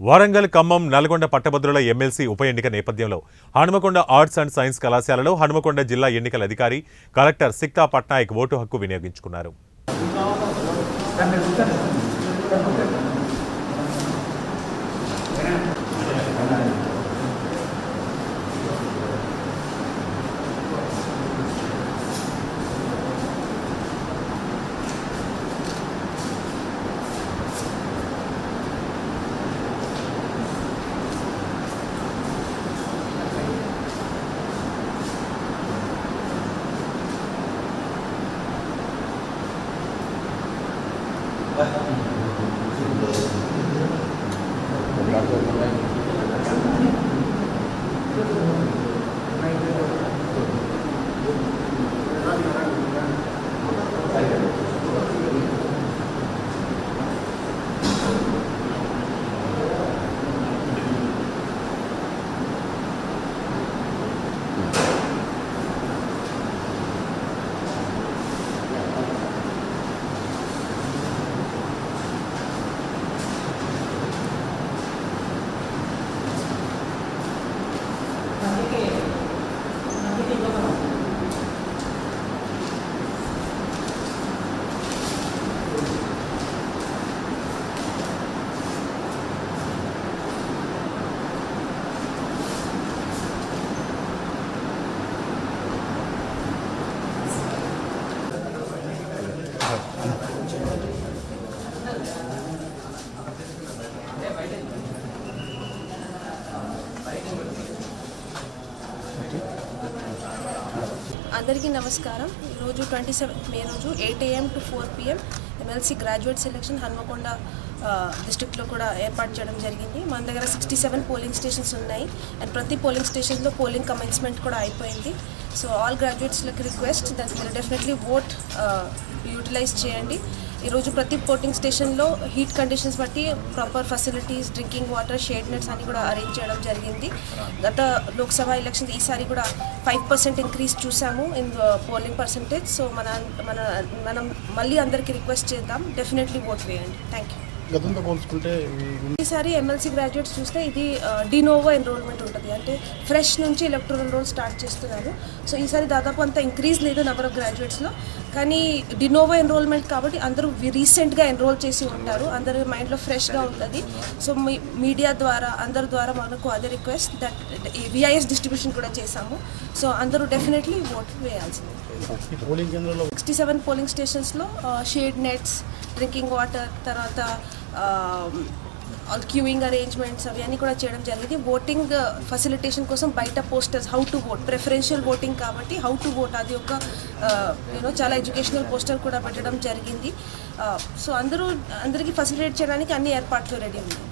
వరంగల్ ఖమ్మం నల్గొండ పట్టభద్రుల ఎమ్మెల్సీ ఉప ఎన్నిక నేపథ్యంలో హనుమకొండ ఆర్ట్స్ అండ్ సైన్స్ కళాశాలలో హనుమకొండ జిల్లా ఎన్నికల అధికారి కలెక్టర్ సిక్తా పట్నాయక్ ఓటు హక్కు వినియోగించుకున్నారు. Thank you. అందరికీ నమస్కారం. ఈరోజు ట్వంటీ సెవెంత్ మే రోజు eight AM to four PM MLC graduate selection Hanmakonda డిస్ట్రిక్ట్లో కూడా ఏర్పాటు చేయడం జరిగింది. మన దగ్గర సిక్స్టీ సెవెన్ పోలింగ్ స్టేషన్స్ ఉన్నాయి. అండ్ ప్రతి పోలింగ్ స్టేషన్లో పోలింగ్ కమెన్స్మెంట్ కూడా అయిపోయింది. సో ఆల్ గ్రాడ్యుయేట్స్లకి రిక్వెస్ట్ దట్ మీరు డెఫినెట్లీ ఓట్ యూటిలైజ్ చేయండి. ఈరోజు ప్రతి పోలింగ్ స్టేషన్లో హీట్ కండిషన్స్ బట్టి proper facilities drinking water shade nets అన్ని కూడా అరేంజ్ చేయడం జరిగింది. గత లోక్సభ ఎలక్షన్ ఈసారి కూడా ఫైవ్ పర్సెంట్ ఇంక్రీజ్ చూసాము ఇన్ పోలింగ్ పర్సంటేజ్ సో మన మన మనం మళ్ళీ అందరికీ రిక్వెస్ట్ చేద్దాం. డెఫినెట్లీ ఓట్ వేయండి. థ్యాంక్ యూ గతంతో పోల్చుకుంటే ఈ- ఈసారి ఎమ్మెల్సీ గ్రాడ్యుయేట్స్ చూస్తే ఇది డినోవో ఎన్రోల్మెంట్ ఉంటుంది. అంటే ఫ్రెష్ నుంచి ఎలక్ట్రల్ రోల్ స్టార్ట్ చేస్తున్నారు. సో ఈసారి దాదాపు అంత ఇంక్రీజ్ లేదు నెంబర్ ఆఫ్ గ్రాడ్యుయేట్స్లో కానీ డినోవో ఎన్రోల్మెంట్ కాబట్టి అందరూ రీసెంట్గా ఎన్రోల్ చేసి ఉంటారు. అందరి మైండ్లో ఫ్రెష్గా ఉంటుంది. సో మీ మీడియా ద్వారా అందరి ద్వారా మనకు అదే రిక్వెస్ట్ దట్ విఐఎస్ డిస్ట్రిబ్యూషన్ కూడా చేశాము. సో అందరూ డెఫినెట్లీ ఓట్ వేయాల్సింది. సిక్స్టీ సెవెన్ పోలింగ్ స్టేషన్స్లో షేడ్ నెట్స్ డ్రింకింగ్ వాటర్ తర్వాత క్యూయింగ్ అరేంజ్మెంట్స్ అవన్నీ కూడా చేయడం జరిగింది. ఓటింగ్ uh, ఫెసిలిటేషన్ కోసం బయట posters how to vote preferential voting కాబట్టి హౌ టు ఓట్ అది ఒక uh, యూనో చాలా ఎడ్యుకేషనల్ పోస్టర్ కూడా పెట్టడం జరిగింది. Uh, సో అందరూ అందరికీ ఫెసిలిటేట్ చేయడానికి అన్ని ఏర్పాట్లు రెడీ ఉన్నాయి.